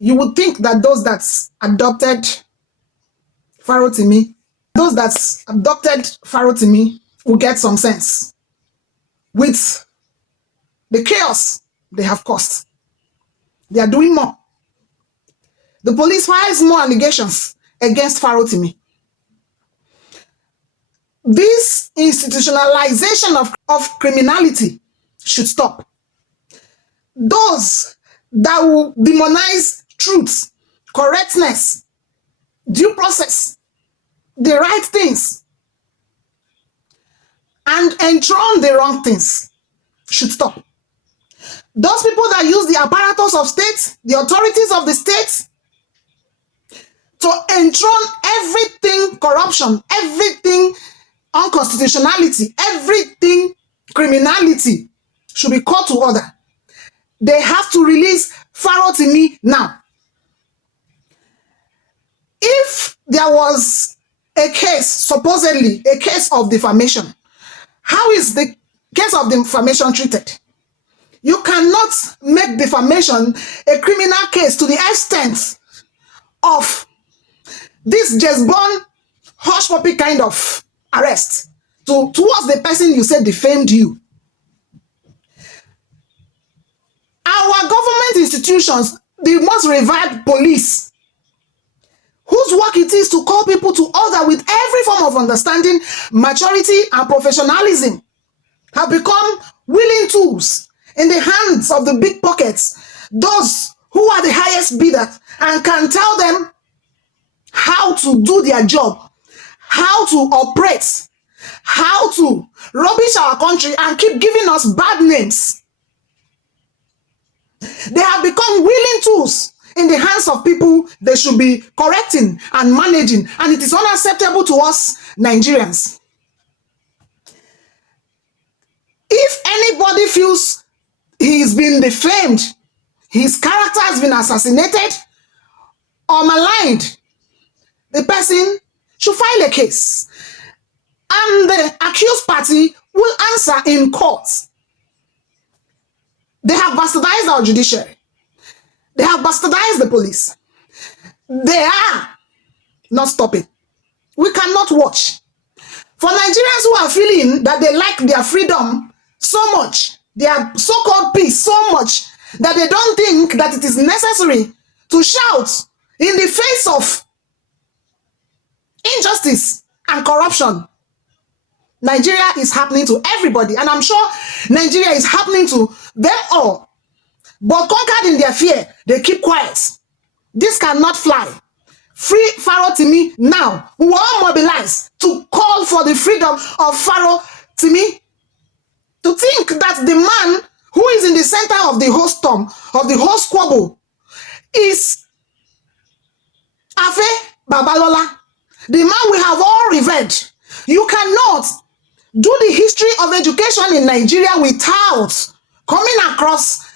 you would think that those that adopted Farotimi, will get some sense with the chaos they have caused. They are doing more. The police files more allegations against Farotimi. This institutionalization of criminality should stop. Those that will demonize truth, correctness, due process, the right things, and enthrone the wrong things should stop. Those people that use the apparatus of state, the authorities of the state, to enthrone everything corruption, everything unconstitutionality, everything criminality should be called to order. They have to release Farotimi now. If there was a case, supposedly a case of defamation, how is the case of defamation treated? You cannot make defamation a criminal case to the extent of this just born hush puppy kind of arrest towards the person you said defamed you. Our government institutions, the most revered police, whose work it is to call people to order with every form of understanding, maturity, and professionalism, have become willing tools in the hands of the big pockets, those who are the highest bidder and can tell them how to do their job, how to operate, how to rubbish our country and keep giving us bad names. They have become willing tools in the hands of people they should be correcting and managing, and it is unacceptable to us Nigerians. If anybody feels he's been defamed, his character has been assassinated or maligned, the person should file a case, and the accused party will answer in court. They have bastardized our judiciary. They have bastardized the police. They are not stopping. We cannot watch. For Nigerians who are feeling that they like their freedom so much, their so-called peace so much, that they don't think that it is necessary to shout in the face of injustice and corruption. Nigeria is happening to everybody, and I'm sure Nigeria is happening to them all. But conquered in their fear, they keep quiet. This cannot fly. Free Farotimi now. We will all mobilize to call for the freedom of Farotimi. To think that the man who is in the center of the whole storm, of the whole squabble, is Afe Babalola, the man we have all revered. You cannot do the history of education in Nigeria without coming across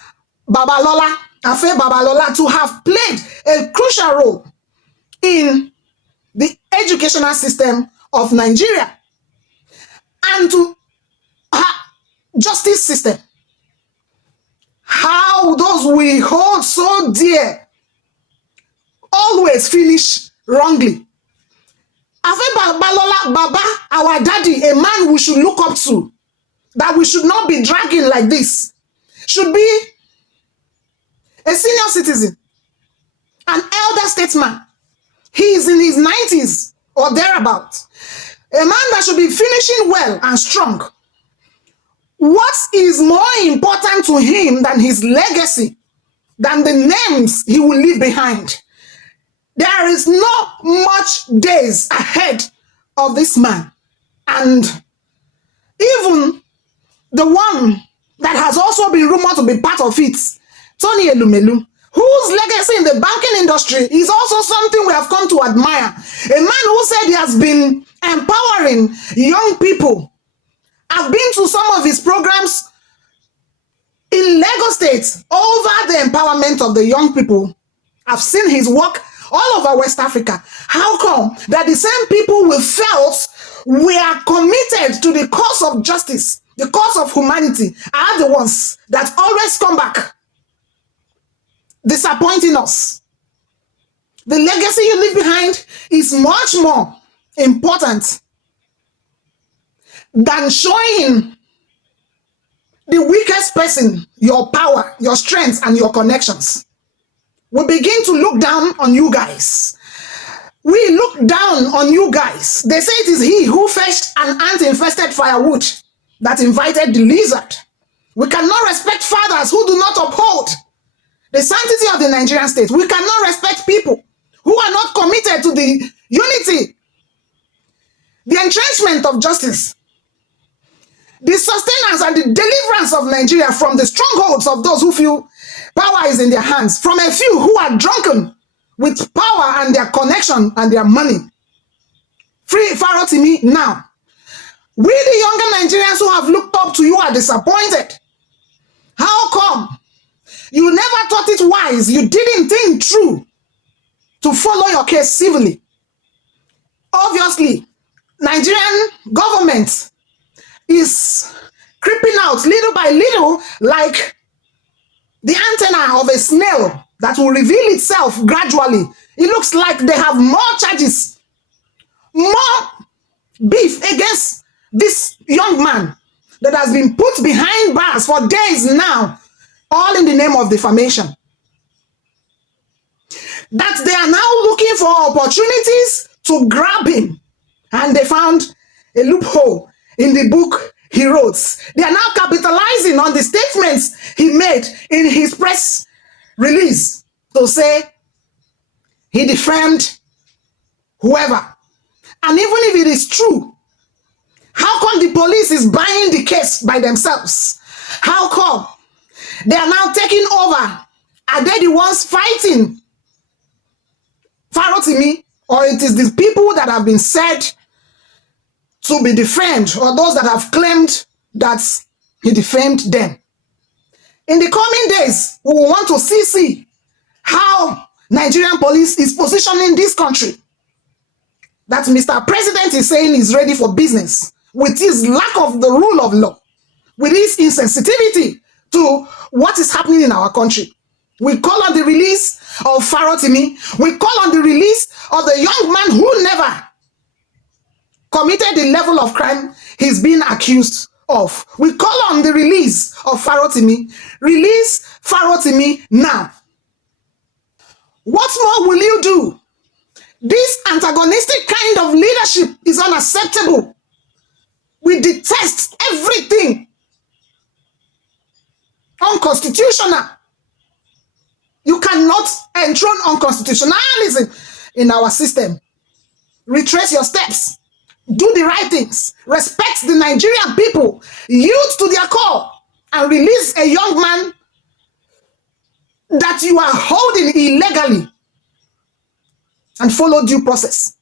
Babalola, Afe Babalola, to have played a crucial role in the educational system of Nigeria and to justice system. How those we hold so dear always finish wrongly. Afe Babalola, Baba, our daddy, a man we should look up to, that we should not be dragging like this, should be a senior citizen, an elder statesman. He is in his 90s or thereabout. A man that should be finishing well and strong. What is more important to him than his legacy, than the names he will leave behind? There is not much days ahead of this man. And even the one that has also been rumored to be part of it, Tony Elumelu, whose legacy in the banking industry is also something we have come to admire. A man who said he has been empowering young people. I've been to some of his programs in Lagos State over the empowerment of the young people. I've seen his work all over West Africa. How come that the same people we felt we are committed to the cause of justice, the cause of humanity, are the ones that always come back disappointing us? The legacy you leave behind is much more important than showing the weakest person your power, your strength, and your connections. We begin to look down on you guys. We look down on you guys. They say it is he who fetched an ant-infested firewood that invited the lizard. We cannot respect fathers who do not uphold the sanctity of the Nigerian state. We cannot respect people who are not committed to the unity, the entrenchment of justice, the sustenance and the deliverance of Nigeria from the strongholds of those who feel power is in their hands, from a few who are drunken with power and their connection and their money. Free Farotimi now. We, the younger Nigerians who have looked up to you, are disappointed. How come you never thought it wise, you didn't think true to follow your case civilly? Obviously, Nigerian government is creeping out little by little like the antenna of a snail that will reveal itself gradually. It looks like they have more charges, more beef against this young man that has been put behind bars for days now, all in the name of defamation. That they are now looking for opportunities to grab him, and they found a loophole in the book he wrote. They are now capitalizing on the statements he made in his press release to say he defamed whoever. And even if it is true, how come the police is buying the case by themselves? How come they are now taking over? Are they the ones fighting Farotimi, or it is the people that have been said to be defamed, or those that have claimed that he defamed them? In the coming days, we will want to see how Nigerian police is positioning this country. That Mr. President is saying is ready for business, with his lack of the rule of law, with his insensitivity to what is happening in our country. We call on the release of Farotimi. We call on the release of the young man who never committed the level of crime he's been accused of. We call on the release of Farotimi. Release Farotimi now. What more will you do? This antagonistic kind of leadership is unacceptable. We detest everything unconstitutional. You cannot enthrone unconstitutionalism in our system. Retrace your steps. Do the right things. Respect the Nigerian people. Yield to their call and release a young man that you are holding illegally, and follow due process.